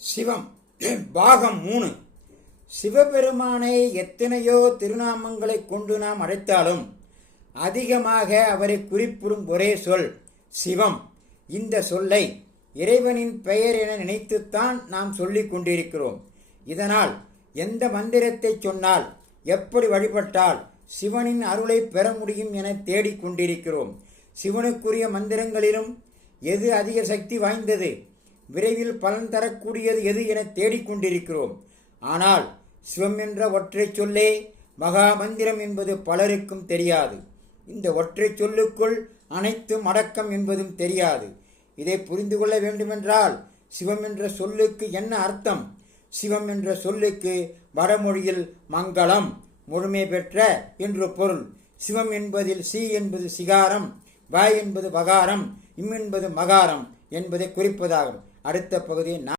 சிவம் பாகம் 3. சிவபெருமானை எத்தனையோ திருநாமங்களை கொண்டு நாம் அழைத்தாலும் அதிகமாக அவரை குறிப்பிடும் ஒரே சொல் சிவம். இந்த சொல்லை இறைவனின் பெயர் என நினைத்துத்தான் நாம் சொல்லிக் கொண்டிருக்கிறோம். இதனால் எந்த மந்திரத்தை சொன்னால், எப்படி வழிபட்டால் சிவனின் அருளை பெற முடியும் என தேடிக்கொண்டிருக்கிறோம். சிவனுக்குரிய மந்திரங்களிலும் எது அதிக சக்தி வாய்ந்தது, விரைவில் பலன் தரக்கூடியது எது என தேடிக்கொண்டிருக்கிறோம். ஆனால் சிவம் என்ற ஒற்றை சொல்லே மகா மந்திரம் என்பது பலருக்கும் தெரியாது. இந்த ஒற்றை சொல்லுக்குள் அனைத்தும் அடக்கம் என்பதும் தெரியாது. இதை புரிந்து கொள்ள வேண்டுமென்றால் சிவம் என்ற சொல்லுக்கு என்ன அர்த்தம்? சிவம் என்ற சொல்லுக்கு வடமொழியில் மங்களம், முழுமை பெற்ற என்று பொருள். சிவம் என்பதில் சி என்பது சிகாரம், வ என்பது வகாரம், இம் என்பது மகாரம் என்பதை குறிப்பதாகும். அடுத்த பகுதியை